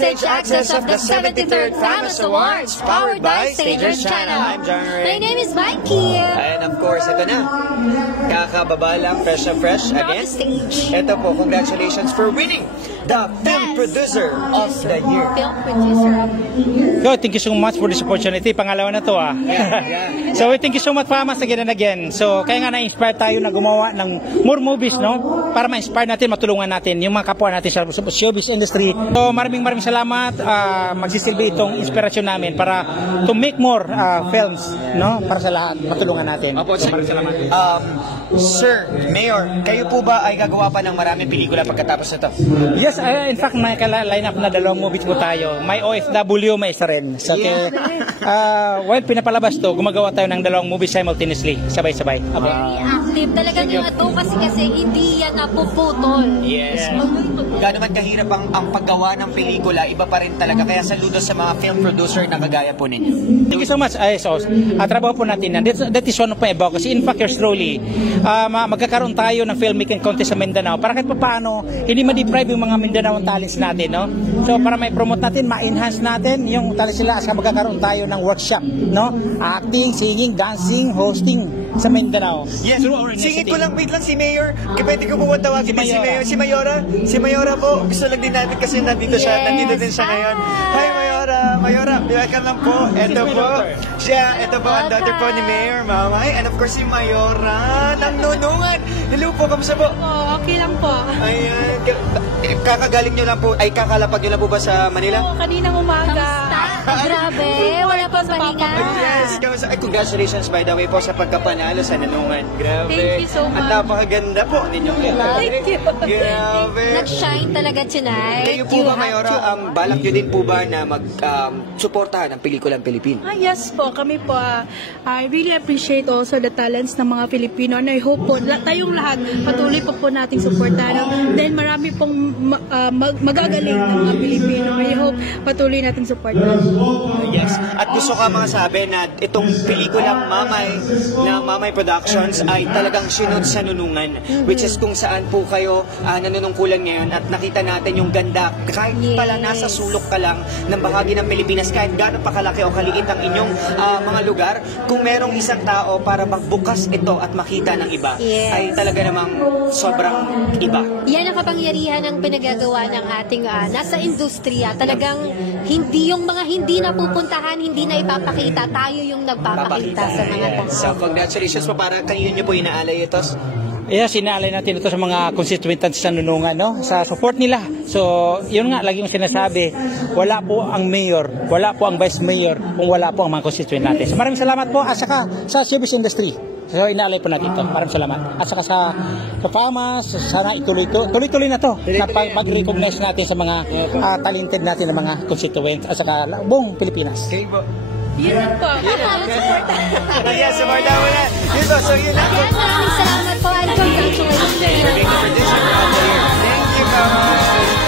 stage access of the 73rd FAMAS Awards, powered by Stagers Channel. I'm John Ray. My name is Mikey. And of course, ito na. Kakababa lang, fresh na fresh again. Stage. Ito po, congratulations for winning the Film Producer of the Year. Film Producer of the Year. Yo, thank you so much for this opportunity. Pangalawa na to Yeah. So thank you so much FAMAS again and again. So kaya nga na-inspire tayo na gumawa ng more movies, no? Para ma-inspire natin, matulungan natin yung mga kapwa natin sa showbiz industry. So maraming salamat. Magsisilbi itong inspirasyon namin para to make more films, no? Para sa lahat, matulungan natin. Opo, so, maraming salamat. Sir, Mayor, kayo po ba ay gagawa pa ng maraming pelikula pagkatapos nito? Yes, in fact, may line up na dalawang movies po tayo. May OFW, may isa rin. So, while pinapalabas to, gumagawa tayo ng dalawang movies simultaneously, sabay-sabay. Very active. Talagang yung advocacy kasi hindi yan napuputol. Yes. Gano'n man kahirap ang paggawa ng pelikula, iba pa rin talaga. Kaya saludo sa mga film producer na kagaya po ninyo. Thank you so much. Trabaho po natin yan. That is one of my advocacy. In fact, yours truly, magkakaroon tayo ng filmmaking contest sa Mindanao para kahit paano hindi ma-deprive yung mga Mindanao talents natin, no? So para may promote natin, ma-enhance natin yung talents nila, saka magkakaroon tayo ng workshop, no? Acting, singing, dancing, hosting sa Mindanao. Yes, singit ko lang, wait lang, si Mayor, pwede ko po tawagin si Mayor, si Mayora po, gusto lang din natin kasi nandito siya, nandito din siya ngayon. Hi Mayora, welcome lang po, ito po, ito po ang daughter po ni Mayor, Mamay, and of course si Mayora, ng Nunungan. Hello po, kamusta po? Okay lang po. Ayan, kakagaling nyo lang po, ay kakalapag nyo lang po ba sa Manila? Oo, kaninang umaga. Grabe, wala pa sa pahinga. Yes, congratulations by the way po sa pagkapanalo sa Nunungan. Grabe. Thank you so much. Ang napakaganda po ninyo. Thank you. Grabe. Nag-shine talaga tonight. Kayo po ba, Mayora, balak nyo din po ba na mag-suportahan ng pelikulang Pilipino? Yes po, kami po. I really appreciate also the talents ng mga Filipino and I hope po, tayong lahat, patuloy po nating suportahan. Dahil marami pong magagaling ng mga Pilipino. I hope patuloy nating suportahan. Yes. At gusto ka mga sabi na itong pelikulang Mamay Productions ay talagang sinod sa Nunungan, which is kung saan po kayo nanunungkulan ngayon at nakita natin yung ganda kahit pala nasa sulok ka lang ng bahagi ng Pilipinas, kahit gano'n pa kalaki o kaliit ang inyong mga lugar, kung merong isang tao para magbukas ito at makita ng iba, ay talaga namang sobrang iba. Yan ang kapangyarihan ng pinagagawa ng ating nasa industriya. Talagang hindi yung mga hindi napupuntahan, hindi na ipapakita, tayo yung nagpapakita sa mga tao. So congratulations po, para kanino nyo po inaalay ito? Yes, inaalay natin ito sa mga constituents sa Nunungan, no? Sa support nila. So, yun nga, lagi yung sinasabi, wala po ang mayor, wala po ang vice mayor, kung wala po ang mga constituent natin. So, maraming salamat po, at saka sa service industry. So, inaalay po natin ito. Maraming salamat. At saka sa FAMAS, sana tuloy-tuloy na to, na pag-recognize natin sa mga talented natin ng mga constituents, at saka buong Pilipinas. Okay po. Yun lang po. Yes, suporta mo na. Yun po, so yun lang po. Maraming salamat po and congratulations. Thank you, producer of the year. Thank you, Mama.